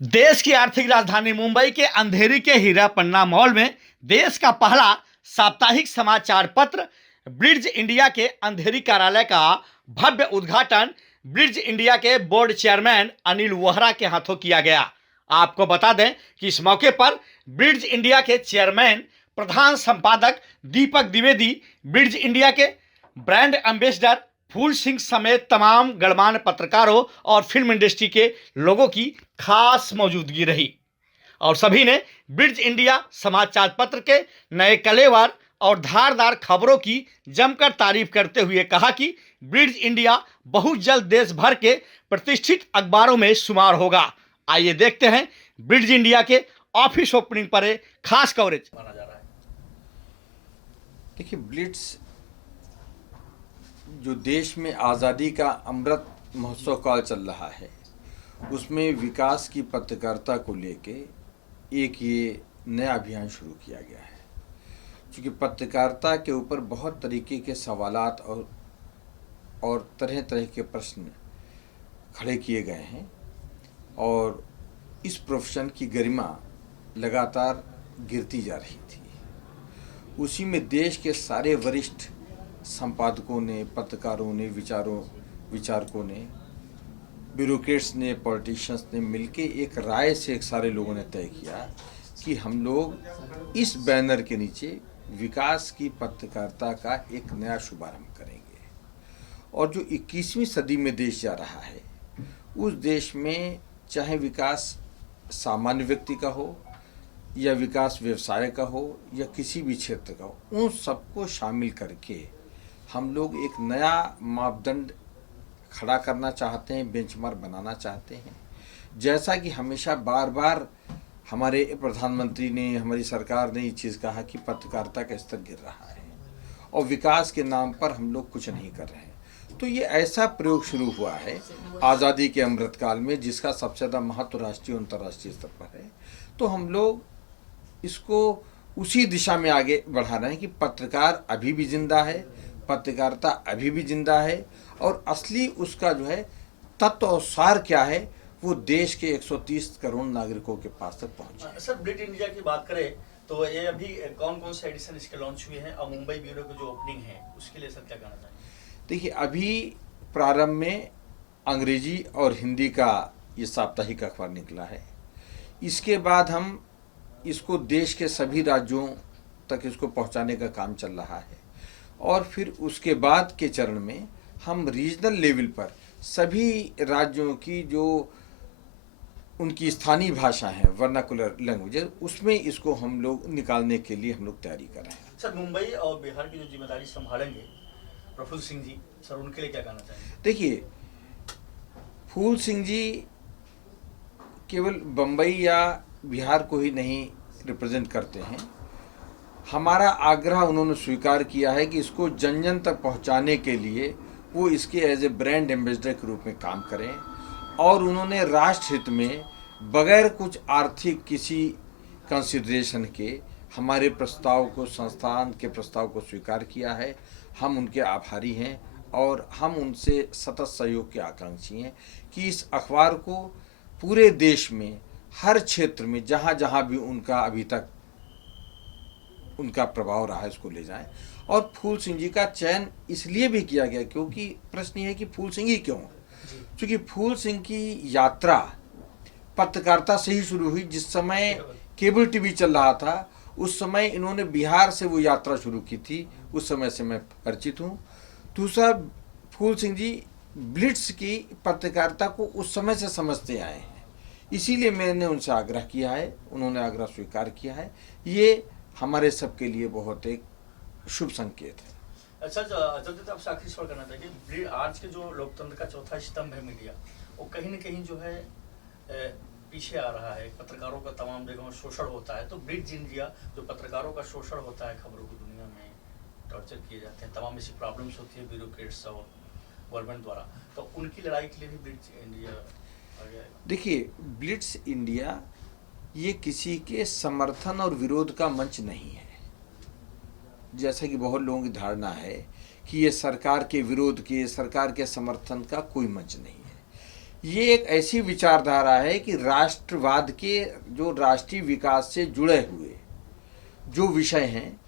देश की आर्थिक राजधानी मुंबई के अंधेरी के हीरा पन्ना मॉल में देश का पहला साप्ताहिक समाचार पत्र ब्रिड्ज इंडिया के अंधेरी कार्यालय का भव्य उद्घाटन ब्रिड्ज इंडिया के बोर्ड चेयरमैन अनिल वोहरा के हाथों किया गया। आपको बता दें कि इस मौके पर ब्रिड्ज इंडिया के चेयरमैन प्रधान संपादक दीपक द्विवेदी, ब्रिड्ज इंडिया के ब्रांड एम्बेसडर फूल सिंह समेत तमाम गणमान्य पत्रकारों और फिल्म इंडस्ट्री के लोगों की खास मौजूदगी रही और सभी ने ब्रिड्ज इंडिया समाचार पत्र के नए कलेवर और धारदार खबरों की जमकर तारीफ करते हुए कहा कि ब्रिड्ज इंडिया बहुत जल्द देश भर के प्रतिष्ठित अखबारों में शुमार होगा। आइए देखते हैं ब्रिड्ज इंडिया के ऑफिस ओपनिंग पर एक खास कवरेज माना जा रहा है। देखिए, ब्लिट्स जो देश में आज़ादी का अमृत महोत्सव काल चल रहा है, उसमें विकास की पत्रकारिता को लेके एक ये नया अभियान शुरू किया गया है। क्योंकि पत्रकारिता के ऊपर बहुत तरीके के सवालात और तरह तरह के प्रश्न खड़े किए गए हैं और इस प्रोफेशन की गरिमा लगातार गिरती जा रही थी। उसी में देश के सारे वरिष्ठ संपादकों ने, पत्रकारों ने, विचारकों ने, ब्यूरोक्रेट्स ने, पॉलिटिशियंस ने मिलके एक राय से एक सारे लोगों ने तय किया कि हम लोग इस बैनर के नीचे विकास की पत्रकारिता का एक नया शुभारंभ करेंगे। और जो 21वीं सदी में देश जा रहा है, उस देश में चाहे विकास सामान्य व्यक्ति का हो या विकास व्यवसाय का हो या किसी भी क्षेत्र का हो, उन सबको शामिल करके हम लोग एक नया मापदंड खड़ा करना चाहते हैं, बेंचमार्क बनाना चाहते हैं। जैसा कि हमेशा बार बार हमारे प्रधानमंत्री ने, हमारी सरकार ने ये चीज़ कहा कि पत्रकारिता का स्तर गिर रहा है और विकास के नाम पर हम लोग कुछ नहीं कर रहे हैं। तो ये ऐसा प्रयोग शुरू हुआ है आज़ादी के अमृतकाल में, जिसका सबसे ज़्यादा महत्व राष्ट्रीय और अंतर्राष्ट्रीय स्तर पर है। तो हम लोग इसको उसी दिशा में आगे बढ़ा रहे हैं कि पत्रकार अभी भी जिंदा है, पत्रकारिता अभी भी जिंदा है और असली उसका जो है तत्व और सार क्या है, वो देश के 130 करोड़ नागरिकों के पास तक पहुंचे। सर, ब्रिड इंडिया की बात करें तो ये अभी कौन कौन से एडिशन इसके लॉन्च हुए हैं और मुंबई ब्यूरो की जो ओपनिंग है उसके लिए सर क्या कहना चाहिए? देखिए, अभी प्रारंभ में अंग्रेजी और हिंदी का ये साप्ताहिक अखबार निकला है। इसके बाद हम इसको देश के सभी राज्यों तक इसको पहुंचाने का काम चल रहा है और फिर उसके बाद के चरण में हम रीजनल लेवल पर सभी राज्यों की जो उनकी स्थानीय भाषा है, वर्नाकुलर लैंग्वेजेस, उसमें इसको हम लोग निकालने के लिए हम लोग तैयारी कर रहे हैं। सर, मुंबई और बिहार की जो जिम्मेदारी संभालेंगे प्रफुल्ल सिंह जी, सर उनके लिए क्या कहना चाहिए? देखिए, फूल सिंह जी केवल बम्बई या बिहार को ही नहीं रिप्रेजेंट करते हैं। हमारा आग्रह उन्होंने स्वीकार किया है कि इसको जन जन तक पहुंचाने के लिए वो इसके एज ए ब्रांड एम्बेसडर के रूप में काम करें और उन्होंने राष्ट्र हित में बगैर कुछ आर्थिक किसी कंसिडरेशन के हमारे प्रस्ताव को, संस्थान के प्रस्ताव को स्वीकार किया है। हम उनके आभारी हैं और हम उनसे सतत सहयोग के आकांक्षी हैं कि इस अखबार को पूरे देश में हर क्षेत्र में जहाँ जहाँ भी उनका अभी तक उनका प्रभाव रहा है, इसको ले जाएं। और फूल सिंह जी का चयन इसलिए भी किया गया क्योंकि प्रश्न ये है कि फूल सिंह ही क्यों? क्योंकि फूल सिंह की यात्रा पत्रकारिता से ही शुरू हुई। जिस समय केबल टीवी चल रहा था, उस समय इन्होंने बिहार से वो यात्रा शुरू की थी, उस समय से मैं परिचित हूँ। दूसरा, फूल सिंह जी ब्लिट्स की पत्रकारिता को उस समय से समझते आए हैं, इसीलिए मैंने उनसे आग्रह किया है, उन्होंने आग्रह स्वीकार किया है। ये हमारे सबके लिए बहुत एक शुभ संकेत है। अच्छा, अजय, आपसे आखिरी सवाल करना था कि आज के जो लोकतंत्र का चौथा स्तंभ है मीडिया, वो कहीं न कहीं जो है पीछे आ रहा है। पत्रकारों का तमाम जगहों शोषण होता है, तो ब्रिड्ज इंडिया जो पत्रकारों का शोषण होता है, खबरों की दुनिया में टॉर्चर किए जाते हैं, तमाम ऐसी प्रॉब्लम्स होती है ब्यूरोक्रेट्स और गवर्नमेंट द्वारा, तो उनकी लड़ाई के लिए भी ब्रिड्ज इंडिया आ गया है। देखिए, ब्लिट्स इंडिया ये किसी के समर्थन और विरोध का मंच नहीं है, जैसा कि बहुत लोगों की धारणा है कि ये सरकार के विरोध के, सरकार के समर्थन का कोई मंच नहीं है। ये एक ऐसी विचारधारा है कि राष्ट्रवाद के जो राष्ट्रीय विकास से जुड़े हुए जो विषय हैं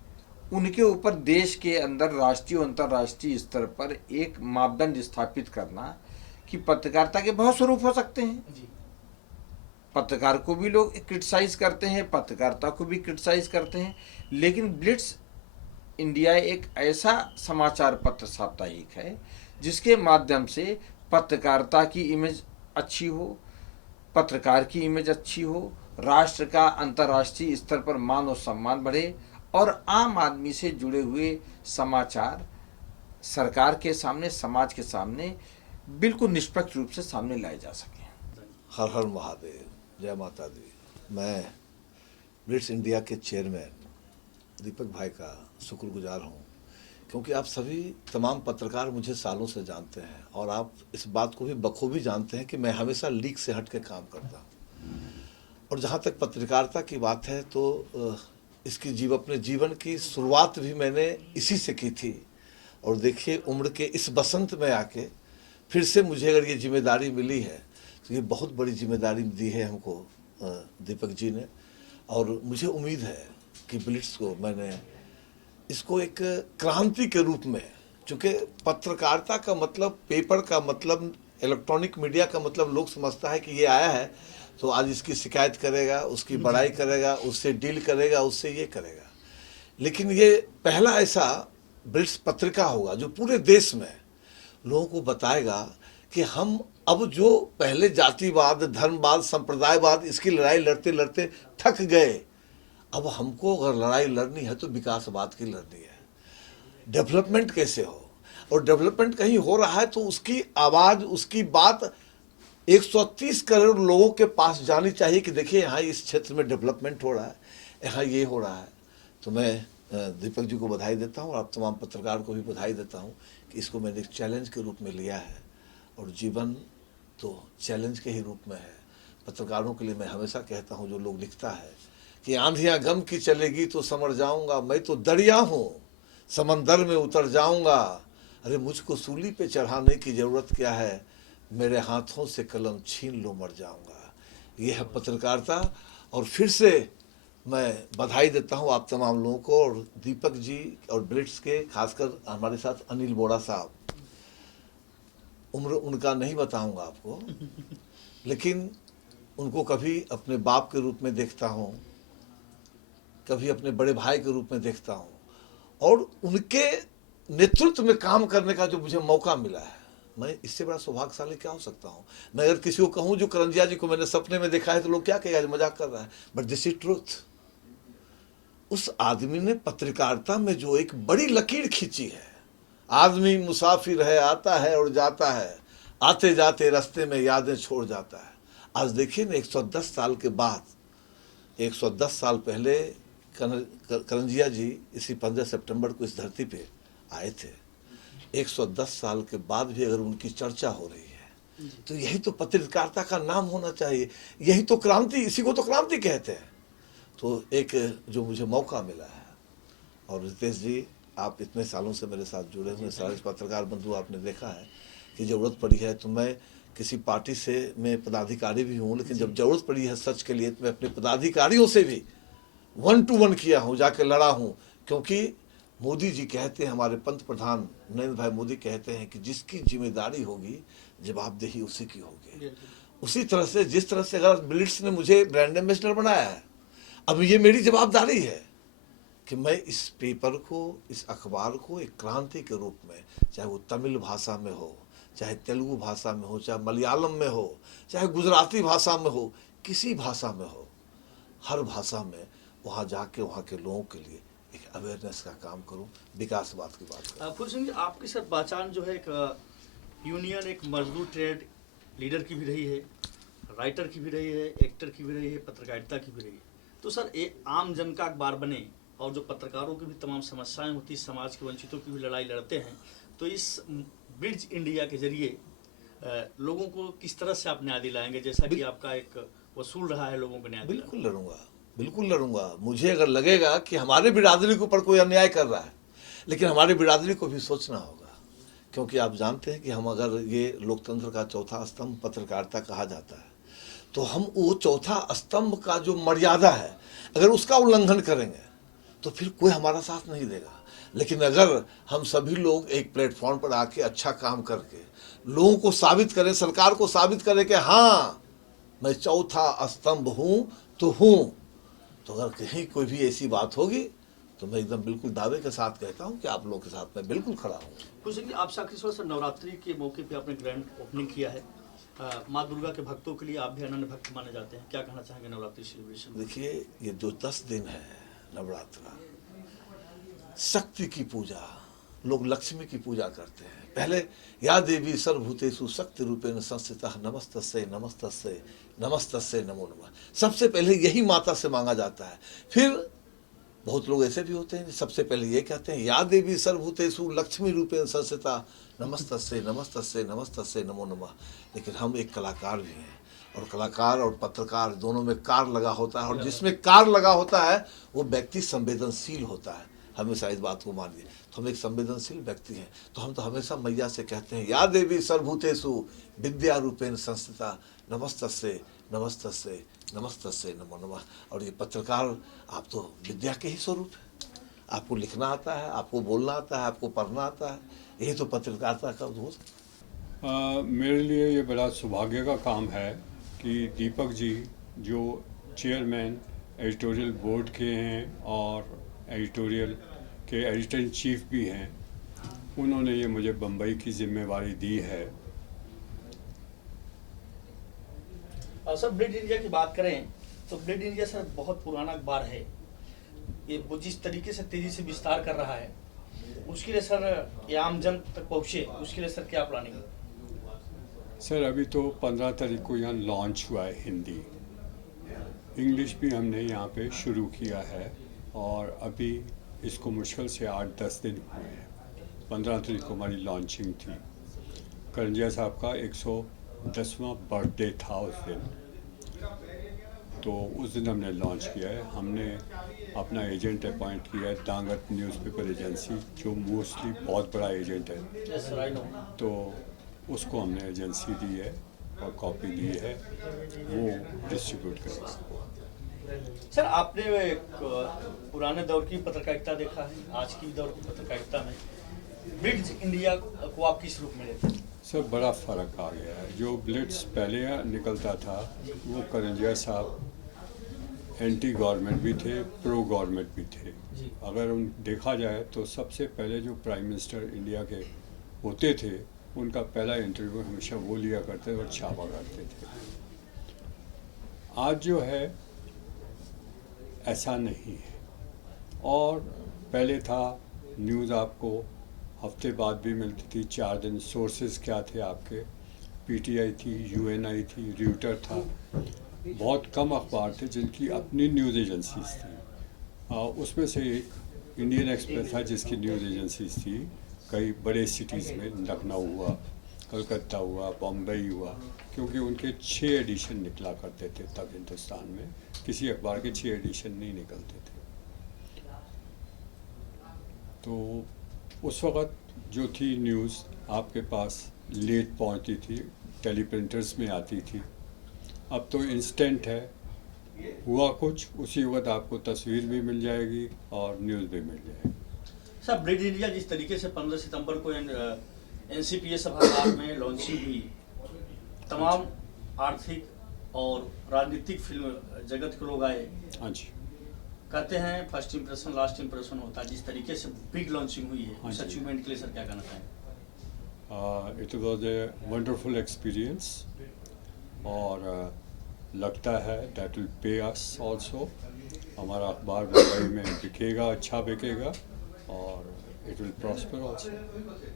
उनके ऊपर देश के अंदर राष्ट्रीय और अंतर्राष्ट्रीय स्तर पर एक मापदंड स्थापित करना कि पत्रकारिता के बहुत स्वरूप हो सकते हैं। पत्रकार को भी लोग क्रिटिसाइज करते हैं, पत्रकारिता को भी क्रिटिसाइज करते हैं, लेकिन ब्लिट्स इंडिया एक ऐसा समाचार पत्र साप्ताहिक है जिसके माध्यम से पत्रकारिता की इमेज अच्छी हो, पत्रकार की इमेज अच्छी हो, राष्ट्र का अंतर्राष्ट्रीय स्तर पर मान और सम्मान बढ़े और आम आदमी से जुड़े हुए समाचार सरकार के सामने, समाज के सामने बिल्कुल निष्पक्ष रूप से सामने लाए जा सकें। हर हर महादेव, जय माता दी। मैं ब्लिट्स इंडिया के चेयरमैन दीपक भाई का शुक्रगुजार हूँ, क्योंकि आप सभी तमाम पत्रकार मुझे सालों से जानते हैं और आप इस बात को भी बखूबी जानते हैं कि मैं हमेशा लीक से हट के काम करता हूँ। और जहाँ तक पत्रकारिता की बात है तो इसकी अपने जीवन की शुरुआत भी मैंने इसी से की थी। और देखिए, उम्र के इस बसंत में आके फिर से मुझे अगर ये जिम्मेदारी मिली है तो ये बहुत बड़ी जिम्मेदारी दी है हमको दीपक जी ने। और मुझे उम्मीद है कि ब्लिट्स को मैंने इसको एक क्रांति के रूप में, चूँकि पत्रकारिता का मतलब, पेपर का मतलब, इलेक्ट्रॉनिक मीडिया का मतलब लोग समझता है कि ये आया है तो आज इसकी शिकायत करेगा, उसकी बड़ाई करेगा, उससे डील करेगा, उससे ये करेगा। लेकिन ये पहला ऐसा ब्लिट्स पत्रिका होगा जो पूरे देश में लोगों को बताएगा कि हम अब जो पहले जातिवाद, धर्मवाद, संप्रदायवाद, इसकी लड़ाई लड़ते लड़ते थक गए, अब हमको अगर लड़ाई लड़नी है तो विकासवाद की लड़नी है। डेवलपमेंट कैसे हो, और डेवलपमेंट कहीं हो रहा है तो उसकी आवाज़, उसकी बात 130 करोड़ लोगों के पास जानी चाहिए कि देखिए यहाँ इस क्षेत्र में डेवलपमेंट हो रहा है, यहाँ ये हो रहा है। तो मैं दीपक जी को बधाई देता हूँ और आप तमाम पत्रकार को भी बधाई देता हूँ कि इसको मैंने एक चैलेंज के रूप में लिया है, और जीवन तो चैलेंज के ही रूप में है। पत्रकारों के लिए मैं हमेशा कहता हूँ, जो लोग लिखता है कि आंधियाँ गम की चलेगी तो समर जाऊँगा, मैं तो दरिया हूँ समंदर में उतर जाऊँगा, अरे मुझको सूली पे चढ़ाने की ज़रूरत क्या है, मेरे हाथों से कलम छीन लो मर जाऊँगा। ये है पत्रकारिता। और फिर से मैं बधाई देता हूँ आप तमाम लोगों को, और दीपक जी और ब्लिट्स के, खासकर हमारे साथ अनिल बोरा साहब। उम्र उनका नहीं बताऊंगा आपको, लेकिन उनको कभी अपने बाप के रूप में देखता हूँ, कभी अपने बड़े भाई के रूप में देखता हूँ, और उनके नेतृत्व में काम करने का जो मुझे मौका मिला है, मैं इससे बड़ा सौभाग्यशाली क्या हो सकता हूँ। मैं अगर किसी को कहूँ जो करंजिया जी को मैंने सपने में देखा है तो लोग क्या कहेगा, मजाक कर रहा है, बट दिस इज ट्रूथ। उस आदमी ने पत्रकारिता में जो एक बड़ी लकीर खींची है, आदमी मुसाफिर है, आता है और जाता है, आते जाते रास्ते में यादें छोड़ जाता है। आज देखिए ना, 110 साल के बाद, 110 साल पहले करंजिया जी इसी 15 सितंबर को इस धरती पे आए थे। 110 साल के बाद भी अगर उनकी चर्चा हो रही है तो यही तो पत्रकारिता का नाम होना चाहिए, यही तो क्रांति, इसी को तो क्रांति कहते हैं। तो एक जो मुझे मौका मिला है, और रितेश जी आप इतने सालों से मेरे साथ जुड़े हुए सारे पत्रकार बंधु, आपने देखा है कि ज़रूरत पड़ी है तो मैं किसी पार्टी से, मैं पदाधिकारी भी हूँ, लेकिन जब ज़रूरत पड़ी है सच के लिए तो मैं अपने पदाधिकारियों से भी 1 to 1 किया हूँ, जाके लड़ा हूँ। क्योंकि मोदी जी कहते हैं, हमारे पंत प्रधान नरेंद्र भाई मोदी कहते हैं कि जिसकी जिम्मेदारी होगी जवाबदेही उसी की होगी। उसी तरह से, जिस तरह से अगर ब्लिट्स ने मुझे ब्रांड एम्बेसडर बनाया है, अब ये मेरी जवाबदारी है कि मैं इस पेपर को, इस अखबार को एक क्रांति के रूप में, चाहे वो तमिल भाषा में हो, चाहे तेलुगु भाषा में हो, चाहे मलयालम में हो, चाहे गुजराती भाषा में हो, किसी भाषा में हो, हर भाषा में वहाँ जाके वहाँ के लोगों के लिए एक अवेयरनेस का काम करूं, विकासवाद की बात करूं। फूल सिंह जी, आपकी सर पहचान जो है एक यूनियन, एक मजदूर ट्रेड लीडर की भी रही है, राइटर की भी रही है, एक्टर की भी रही है, पत्रकारिता की भी रही है। तो सर एक आम जन का अखबार बने और जो पत्रकारों की भी तमाम समस्याएं होती, समाज के वंचितों की भी लड़ाई लड़ते हैं, तो इस ब्लिट्स इंडिया के जरिए लोगों को किस तरह से आप न्याय दिलाएंगे, जैसा कि आपका एक वसूल रहा है लोगों को न्याय? बिल्कुल लड़ूंगा, बिल्कुल लड़ूंगा। मुझे अगर लगेगा कि हमारे बिरादरी के ऊपर कोई अन्याय कर रहा है, लेकिन हमारे बिरादरी को भी सोचना होगा क्योंकि आप जानते हैं कि हम अगर ये लोकतंत्र का चौथा स्तंभ पत्रकारिता कहा जाता है, तो हम वो चौथा स्तंभ का जो मर्यादा है, अगर उसका उल्लंघन करेंगे तो फिर कोई हमारा साथ नहीं देगा। लेकिन अगर हम सभी लोग एक प्लेटफॉर्म पर आके अच्छा काम करके लोगों को साबित करें, सरकार को साबित करें कि हाँ मैं चौथा स्तंभ हूँ, तो अगर कहीं कोई भी ऐसी बात होगी तो मैं एकदम बिल्कुल दावे के साथ कहता हूँ कि आप लोगों के साथ मैं बिल्कुल खड़ा हूँ। कुछ नहीं, आप साक्षी सर नवरात्रि के मौके पे आपने ग्रैंड ओपनिंग किया है। माँ दुर्गा के भक्तों के लिए आप भी अनन्य भक्त माने जाते हैं, क्या कहना चाहेंगे नवरात्रि सेलिब्रेशन में? देखिए, ये जो 10 दिन है नवरात्रा, शक्ति की पूजा, लोग लक्ष्मी की पूजा करते हैं। पहले या देवी सर्वभूतेषु शक्ति रूपेण संस्थिता नमस्तस्यै नमस्तस्यै नमस्तस्यै नमो नमः, सबसे पहले यही माता से मांगा जाता है। फिर बहुत लोग ऐसे भी होते हैं सबसे पहले ये कहते हैं या देवी सर्वभूतेषु लक्ष्मी रूपेण संस्थिता नमस्तस्यै नमस्तस्यै नमस्तस्यै नमो नमः। लेकिन हम एक कलाकार भी हैं, और कलाकार और पत्रकार दोनों में कार लगा होता है, और जिसमें कार लगा होता है वो व्यक्ति संवेदनशील होता है। हमेशा इस बात को मानिए, तो हम एक संवेदनशील व्यक्ति हैं, तो हम तो हमेशा मैया से कहते हैं या देवी सर्वभूतेषु विद्या रूपेण संस्थिता नमस्तस्यै नमस्तस्यै नमस्तस्यै नमो नमः। और ये पत्रकार, आप तो विद्या के ही स्वरूप है। आपको लिखना आता है, आपको बोलना आता है, आपको पढ़ना आता है, यही तो पत्रकारिता का उद्देश्य है। मेरे लिए ये बड़ा सौभाग्य का काम है कि दीपक जी जो चेयरमैन एडिटोरियल बोर्ड के हैं और एडिटोरियल के एडिटर इन चीफ भी हैं, उन्होंने ये मुझे बम्बई की जिम्मेवारी दी है। सर ब्लिड इंडिया की बात करें तो ब्लिड इंडिया सर बहुत पुराना अखबार है, ये वो जिस तरीके से तेजी से विस्तार कर रहा है उसके लिए सर ये आम जन तक पहुँचे, उसके लिए सर क्या प्लानिंग है? सर अभी तो 15 तारीख को यहाँ लॉन्च हुआ है हिंदी, इंग्लिश भी हमने यहाँ पे शुरू किया है, और अभी इसको मुश्किल से 8-10 दिन हुए हैं। 15 तारीख को हमारी लॉन्चिंग थी। करंजिया साहब का 110वां बर्थडे था उस दिन, तो उस दिन हमने लॉन्च किया है। हमने अपना एजेंट अपॉइंट किया है, दांगत न्यूज़पेपर एजेंसी, जो मोस्टली बहुत बड़ा एजेंट है। Yes, sir, I know. तो उसको हमने एजेंसी दी है और कॉपी दी है, वो डिस्ट्रीब्यूट करेगा। सर आपने एक पुराने दौर की पत्रकारिता देखा है, आज की दौर की पत्रकारिता में ब्लिट्ज इंडिया को आप किस रूप में लेते हैं? सर बड़ा फ़र्क आ गया है। जो ब्लिट्स पहले निकलता था वो करंजिया साहब एंटी गवर्नमेंट भी थे, प्रो गवर्नमेंट भी थे। अगर उन देखा जाए तो सबसे पहले जो प्राइम मिनिस्टर इंडिया के होते थे उनका पहला इंटरव्यू हमेशा वो लिया करते थे और छापा करते थे। आज जो है ऐसा नहीं है, और पहले था न्यूज़ आपको हफ्ते बाद भी मिलती थी, 4 दिन। सोर्सेज क्या थे आपके? पीटीआई थी, यूएनआई थी, रियूटर था। बहुत कम अखबार थे जिनकी अपनी न्यूज़ एजेंसीज थी। उसमें से एक इंडियन एक्सप्रेस था जिसकी न्यूज़ एजेंसीज थी कई बड़े सिटीज़ में, लखनऊ हुआ, कलकत्ता हुआ, बम्बई हुआ, क्योंकि उनके 6 एडिशन निकला करते थे तब हिंदुस्तान में। किसी अखबार के 6 एडिशन नहीं निकलते थे। तो उस वक़्त जो थी न्यूज़ आपके पास लेट पहुंचती थी, टेलीप्रिंटर्स में आती थी। अब तो इंस्टेंट है, हुआ कुछ उसी वक्त आपको तस्वीर भी मिल जाएगी और न्यूज़ भी मिल जाएगी। सर ब्लिड इंडिया जिस तरीके से 15 सितंबर को एनसीपीए सभागार में लॉन्चिंग हुई, तमाम आर्थिक और राजनीतिक फिल्म जगत के लोग आए। हाँ जी, कहते हैं फर्स्ट इंप्रेशन लास्ट इंप्रेशन होता है। जिस तरीके से बिग लॉन्चिंग हुई है, हाँ उस जी। अचीवमेंट के लिए सर क्या कहना चाहेंगे? It was a wonderful experience, और लगता है that will pay us also. हमारा अखबार मुंबई में बिकेगा, अच्छा बिकेगा, और इट विल प्रॉस्पर ऑल्सो।